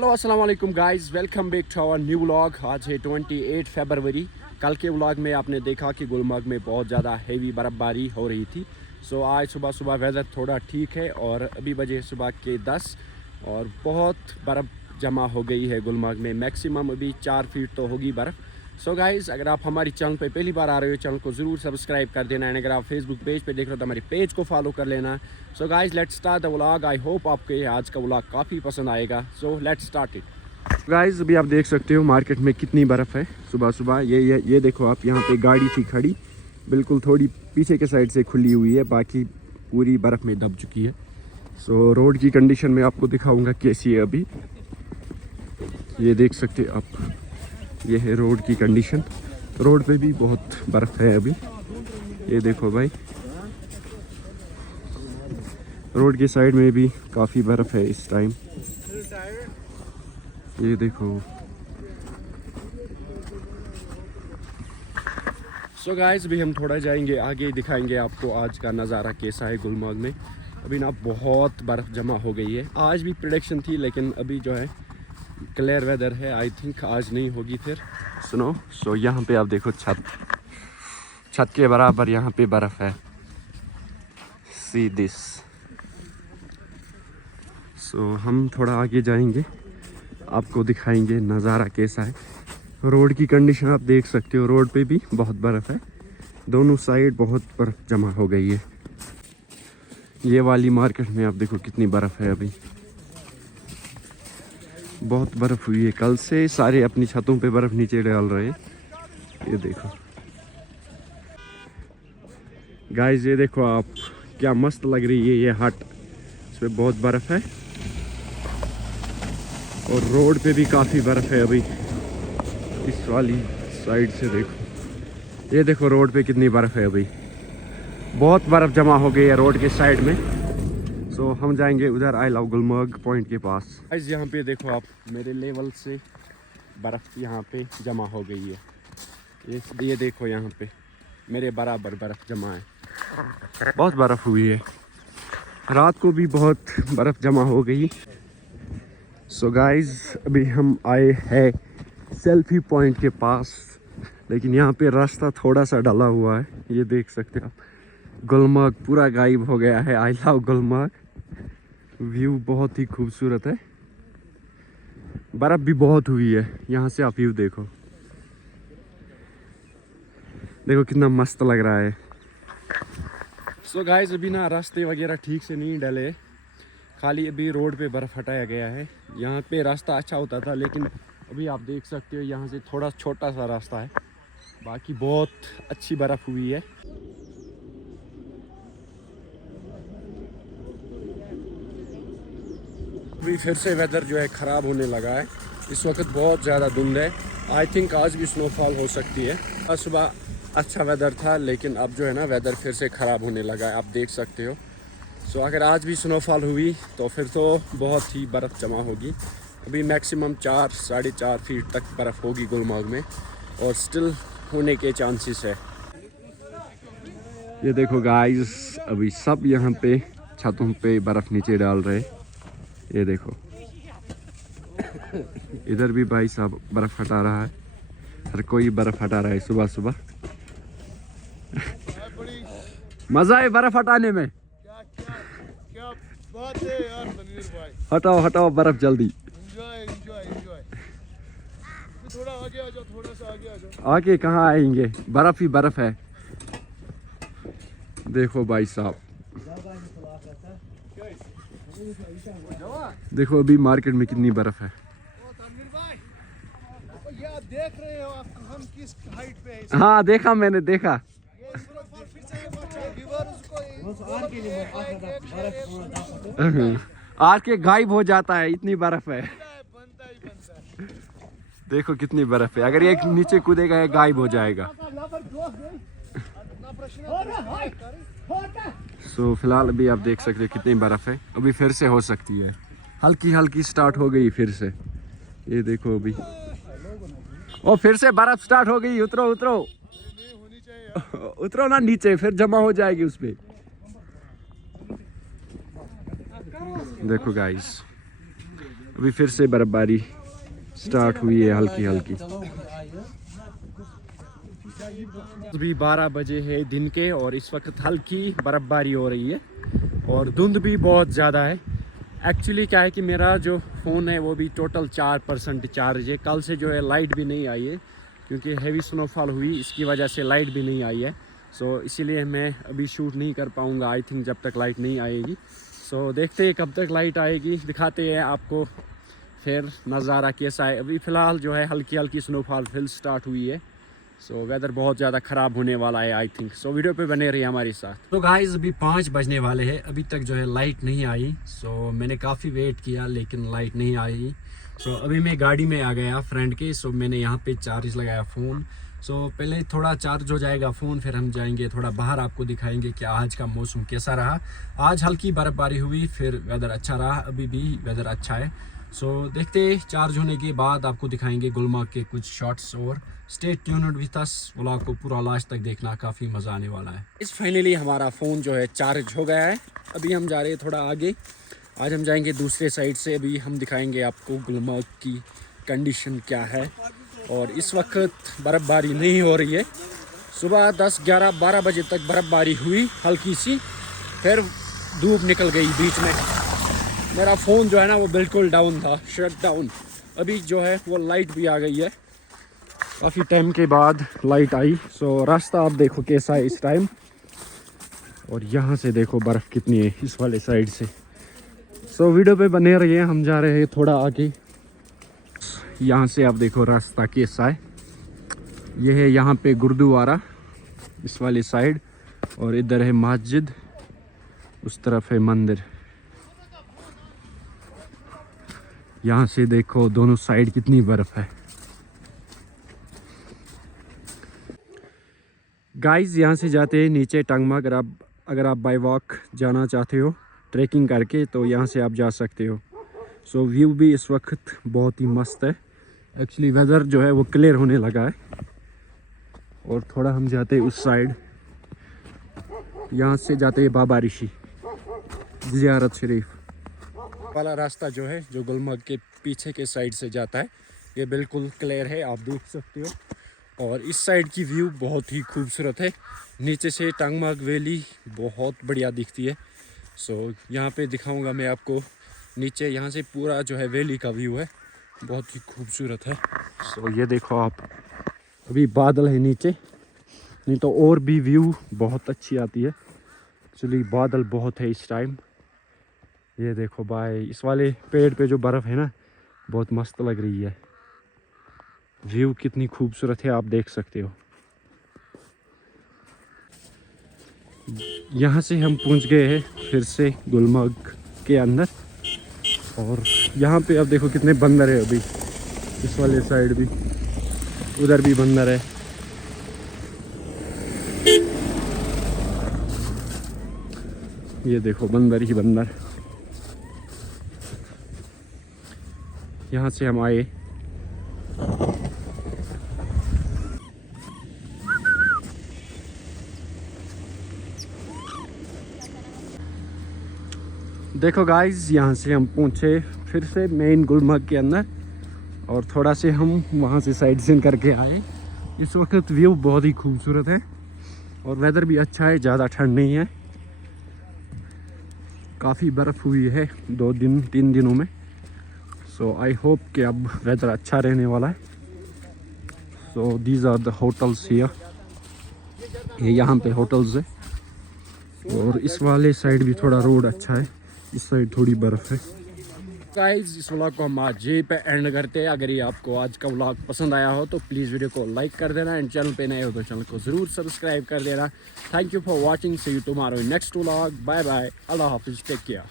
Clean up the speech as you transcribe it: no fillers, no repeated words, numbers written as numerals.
Hello अस्सलाम वालेकुम guys, welcome back to our new vlog. आज है 28 फरवरी। कल के व्लॉग में आपने देखा कि गुलमर्ग में बहुत ज़्यादा हेवी बर्फ़बारी हो रही थी। सो आज सुबह सुबह वेदर थोड़ा ठीक है और अभी बजे सुबह के 10 और बहुत बर्फ़ जमा हो गई है गुलमर्ग में। मैक्सिमम अभी 4 फीट तो होगी बर्फ़। सो गाइस, अगर आप हमारी चैनल पे पहली बार आ रहे हो, चैनल को ज़रूर सब्सक्राइब कर देना। एंड अगर आप फेसबुक पेज पे देख रहे हो तो हमारे पेज को फॉलो कर लेना। So guys, let's start the vlog. I hope आपको ये आज का व्लॉग काफ़ी पसंद आएगा। So let's start it. Guys, अभी आप देख सकते हो मार्केट में कितनी बर्फ़ है सुबह सुबह। ये देखो आप, यहाँ पे गाड़ी थी खड़ी, बिल्कुल थोड़ी पीछे के साइड से खुली हुई है, बाकी पूरी बर्फ़ में दब चुकी है। सो रोड की कंडीशन में आपको दिखाऊंगा कैसी है अभी। ये देख सकते हो आप, ये है रोड की कंडीशन। रोड पे भी बहुत बर्फ़ है अभी। ये देखो भाई, रोड के साइड में भी काफ़ी बर्फ़ है इस टाइम। ये देखो। सो गाइस, अभी हम थोड़ा जाएंगे आगे, दिखाएंगे आपको आज का नज़ारा कैसा है गुलमर्ग में। अभी ना बहुत बर्फ़ जमा हो गई है। आज भी प्रेडिक्शन थी लेकिन अभी जो है क्लियर वेदर है। आई थिंक आज नहीं होगी फिर। सुनो, सो यहाँ पे आप देखो, छत के बराबर यहाँ पे बर्फ़ है। See this. सो हम थोड़ा आगे जाएंगे, आपको दिखाएंगे नज़ारा कैसा है। रोड की कंडीशन आप देख सकते हो, रोड पे भी बहुत बर्फ़ है। दोनों साइड बहुत बर्फ़ जमा हो गई है। ये वाली मार्केट में आप देखो कितनी बर्फ़ है अभी। बहुत बर्फ़ हुई है कल से। सारे अपनी छतों पे बर्फ़ नीचे डाल रहे हैं। ये देखो गाइस, ये देखो आप, क्या मस्त लग रही है ये हट। इसमें बहुत बर्फ़ है और रोड पे भी काफ़ी बर्फ़ है अभी। इस वाली साइड से देखो, ये देखो रोड पे कितनी बर्फ़ है अभी। बहुत बर्फ़ जमा हो गई है रोड के साइड में। सो हम जाएंगे उधर आई लव गुलमर्ग पॉइंट के पास। गाइस, यहाँ पे देखो आप, मेरे लेवल से बर्फ़ यहाँ पे जमा हो गई है। ये देखो यहाँ पे मेरे बराबर बर्फ़ जमा है। बहुत बर्फ़ हुई है। रात को भी बहुत बर्फ़ जमा हो गई। सो गाइस, अभी हम आए हैं सेल्फी पॉइंट के पास, लेकिन यहाँ पे रास्ता थोड़ा सा डला हुआ है। ये देख सकते हो आप, गुलमर्ग पूरा गायब हो गया है। I love Gulmarg. व्यू बहुत ही खूबसूरत है। बर्फ़ भी बहुत हुई है। यहाँ से आप व्यू देखो, देखो कितना मस्त लग रहा है। सो गाइस, अभी ना रास्ते वगैरह ठीक से नहीं डले, खाली अभी रोड पे बर्फ़ हटाया गया है। यहाँ पे रास्ता अच्छा होता था लेकिन अभी आप देख सकते हो यहाँ से थोड़ा छोटा सा रास्ता है, बाकी बहुत अच्छी बर्फ़ हुई है। अभी फिर से वेदर जो है ख़राब होने लगा है। इस वक्त बहुत ज़्यादा धुंध है। आई थिंक आज भी स्नोफॉल हो सकती है। आज सुबह अच्छा वेदर था लेकिन अब जो है ना वेदर फिर से ख़राब होने लगा है, आप देख सकते हो। सो अगर आज भी स्नोफॉल हुई तो फिर तो बहुत ही बर्फ़ जमा होगी। अभी मैक्सिमम 4-4.5 फीट तक बर्फ़ होगी गुलमर्ग में और स्टिल होने के चांसेस है। ये देखो गाइस, अभी सब यहाँ पे छतों पे बर्फ़ नीचे डाल रहे। ये देखो इधर भी भाई साहब बर्फ़ हटा रहा है। हर कोई बर्फ़ हटा रहा है सुबह सुबह। मज़ा है बर्फ़ हटाने में। क्या बात है यार तनवीर भाई। हटाओ हटाओ बर्फ़ जल्दी। Enjoy enjoy enjoy. थोड़ा आगे आ जाओ, थोड़ा सा आगे आ जाओ। आगे कहाँ आएंगे, बर्फ़ ही बर्फ़ है। देखो भाई साहब, देखो अभी मार्केट में कितनी बर्फ़ है। तनवीर भाई, ये आप देख रहे हो हम किस हाइट पे है। हाँ देखा, मैंने देखा। ये स्नोफॉल फिर से व्यूअर्स को आज के गायब हो जाता है, इतनी बर्फ़ है। बनता ही। देखो कितनी बर्फ़ है, अगर ये नीचे कूदेगा ये गायब हो जाएगा। सो फिलहाल अभी आप देख सकते हो कितनी बर्फ़ है। अभी फिर से हो सकती है, हल्की हल्की स्टार्ट हो गई फिर से। ये देखो अभी, ओ फिर से बर्फ़ स्टार्ट हो गई। उतरो उतरो उतरो ना नीचे, फिर जमा हो जाएगी उस पे। देखो गाइस, अभी फिर से बर्फबारी स्टार्ट हुई है हल्की हल्की। अभी 12 बजे है दिन के और इस वक्त हल्की बर्फबारी हो रही है और धुंध भी बहुत ज़्यादा है। एक्चुअली क्या है कि मेरा जो फ़ोन है वो भी टोटल 4% चार्ज है। कल से जो है लाइट भी नहीं आई है क्योंकि हेवी स्नोफॉल हुई, इसकी वजह से लाइट भी नहीं आई है। सो इसीलिए मैं अभी शूट नहीं कर पाऊँगा आई थिंक जब तक लाइट नहीं आएगी। सो देखते हैं कब तक लाइट आएगी, दिखाते हैं आपको फिर नज़ारा कैसा है। अभी फ़िलहाल जो है हल्की हल्की स्नोफॉल फिर स्टार्ट हुई है। सो वेदर बहुत ज़्यादा ख़राब होने वाला है आई थिंक। सो वीडियो पे बने रहिए हमारे साथ। तो गाइस अभी 5 बजने वाले हैं, अभी तक जो है लाइट नहीं आई। सो मैंने काफ़ी वेट किया लेकिन लाइट नहीं आई। सो अभी मैं गाड़ी में आ गया फ्रेंड के। सो मैंने यहाँ पे चार्ज लगाया फ़ोन। सो पहले थोड़ा चार्ज हो जाएगा फ़ोन, फिर हम जाएंगे थोड़ा बाहर, आपको दिखाएंगे कि आज का मौसम कैसा रहा। आज हल्की बर्फबारी हुई, फिर वेदर अच्छा रहा, अभी भी वेदर अच्छा है। सो देखते चार्ज होने के बाद आपको दिखाएंगे गुलमर्ग के कुछ शॉट्स। और stay tuned with us, vlog को पूरा लास्ट तक देखना, काफ़ी मज़ा आने वाला है। इस फाइनली हमारा फ़ोन जो है चार्ज हो गया है। अभी हम जा रहे हैं थोड़ा आगे, आज हम जाएंगे दूसरे साइड से। अभी हम दिखाएंगे आपको गुलमर्ग की कंडीशन क्या है। और इस वक्त बर्फ़बारी नहीं हो रही है। सुबह 10, 11, 12 बजे तक बर्फ़बारी हुई हल्की सी, फिर धूप निकल गई बीच में। मेरा फ़ोन जो है ना वो बिल्कुल डाउन था, शट डाउन। अभी जो है वो लाइट भी आ गई है, काफ़ी टाइम के बाद लाइट आई। सो रास्ता आप देखो कैसा है इस टाइम, और यहाँ से देखो बर्फ़ कितनी है इस वाले साइड से। सो वीडियो पे बने रहिए, हम जा रहे हैं थोड़ा आगे। यहाँ से आप देखो रास्ता कैसा है। ये है यहाँ पे गुरुद्वारा इस वाली साइड, और इधर है मस्जिद, उस तरफ है मंदिर। यहाँ से देखो दोनों साइड कितनी बर्फ है। गाइस यहाँ से जाते हैं नीचे टंगमा। अगर आप बाय वॉक जाना चाहते हो ट्रैकिंग करके तो यहाँ से आप जा सकते हो। सो व्यू भी इस वक्त बहुत ही मस्त है। एक्चुअली वेदर जो है वो क्लियर होने लगा है। और थोड़ा हम जाते हैं उस साइड, यहाँ से जाते हैं बाबा ऋषि ज़ियारत शरीफ वाला रास्ता जो है, जो गुलमर्ग के पीछे के साइड से जाता है। ये बिल्कुल क्लियर है, आप देख सकते हो। और इस साइड की व्यू बहुत ही खूबसूरत है, नीचे से टंगमार्ग वैली बहुत बढ़िया दिखती है। सो यहाँ पे दिखाऊंगा मैं आपको नीचे, यहाँ से पूरा जो है वैली का व्यू है, बहुत ही खूबसूरत है। सो ये देखो आप, अभी बादल है नीचे, नहीं तो और भी व्यू बहुत अच्छी आती है। एक्चुअली बादल बहुत है इस टाइम। ये देखो भाई, इस वाले पेड़ पे जो बर्फ़ है ना बहुत मस्त लग रही है। व्यू कितनी खूबसूरत है आप देख सकते हो। यहाँ से हम पहुँच गए हैं फिर से गुलमर्ग के अंदर। और यहाँ पे आप देखो कितने बंदर है। अभी इस वाले साइड भी, उधर भी बंदर है। ये देखो बंदर ही बंदर। यहाँ से हम आए, देखो गाइस यहाँ से हम पहुँचे फिर से मेन गुलमर्ग के अंदर। और थोड़ा से हम वहाँ से साइड सीन करके आए। इस वक्त व्यू बहुत ही खूबसूरत है और वेदर भी अच्छा है, ज़्यादा ठंड नहीं है। काफ़ी बर्फ़ हुई है 2-3 दिनों में। सो आई होप कि अब वेदर अच्छा रहने वाला है। So these are the hotels here, ये यहाँ पे होटल्स है। और इस वाले साइड भी थोड़ा रोड अच्छा है, इस साइड थोड़ी बर्फ़ है। गाइस इस व्लॉग को हम आज यहीं पे एंड करते हैं। अगर ये आपको आज का व्लॉग पसंद आया हो तो प्लीज़ वीडियो को लाइक कर देना, एंड चैनल पे नए हो तो चैनल को ज़रूर सब्सक्राइब कर देना। Thank you for watching, see you tomorrow in next vlog. Bye bye, अल्लाह हाफिज़, टेक केयर।